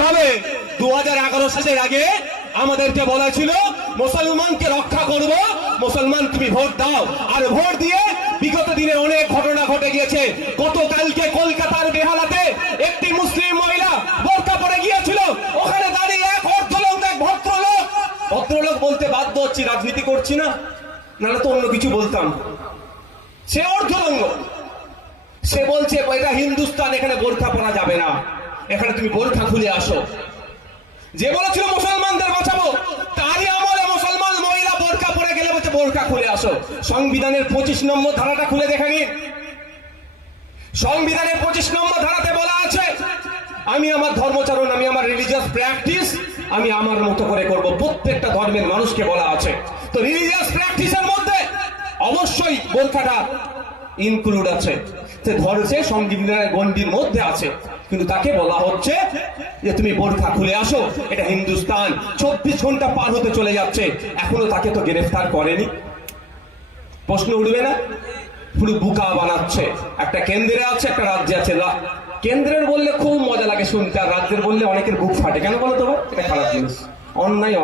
যেভাবে 2011 সালের আগে আমাদেরকে বলা ছিল মুসলমানকে রক্ষা করব, মুসলমান তুমি ভোট দাও, আর ভোট দিয়ে বিগত দিনে অনেক ঘটনা ঘটে গিয়েছে। গতকালকে কলকাতার বেহালাতে একটি মুসলিম মহিলা বোরকা পরে গিয়েছিল, ওখানে দাঁড়িয়ে এক অর্ধলোক, এক ভদ্রলোক বলতে বাধ্য হচ্ছি, রাজনীতি করছি না, নাহলে তো অন্য কিছু বলতাম। সে অর্ধলঙ্গ, সে বলছে এটা হিন্দুস্তান, এখানে বোরকা পরা যাবে না, এখানে তুমি বোরকা খুলে আসো। যে বলেছিল মুসলমানদের বাঁচাবো, তারই আমলে মুসলমান মহিলা বোরকা পরে গেলে বলছে বোরকা খুলে আসো। সংবিধানের 25 নম্বর ধারাটা খুলে দেখে নিন। সংবিধানের 25 নম্বর ধারাতে বলা আছে, আমি আমার ধর্মচারণ, আমি আমার রিলিজিয়াস প্র্যাকটিস আমি আমার মতো করে করব। প্রত্যেকটা ধর্মের মানুষকে বলা আছে। তো রিলিজিয়াস প্র্যাকটিসের মধ্যে অবশ্যই বোরকাটা ইনক্লুড আছে, সে সংবিধানের গণ্ডির মধ্যে আছে, কিন্তু তাকে বলা হচ্ছে যে তুমি বোরকা খুলে আসো, এটা হিন্দুস্তান। 24 ঘন্টা পার হতে চলে যাচ্ছে, এখনো তাকে তো গ্রেফতার করেনি। প্রশ্ন উঠবে না? পুরো বুকা বানাচ্ছে। একটা কেন্দ্রে আছে, একটা রাজ্যে আছে। কেন্দ্রের বললে খুব মজা লাগে শুনতে, আর রাজ্যের বললে অনেকের বুক ফাটে। কেন বলো তো ভাই? এটা খারাপ জিনিস, অন্যায়।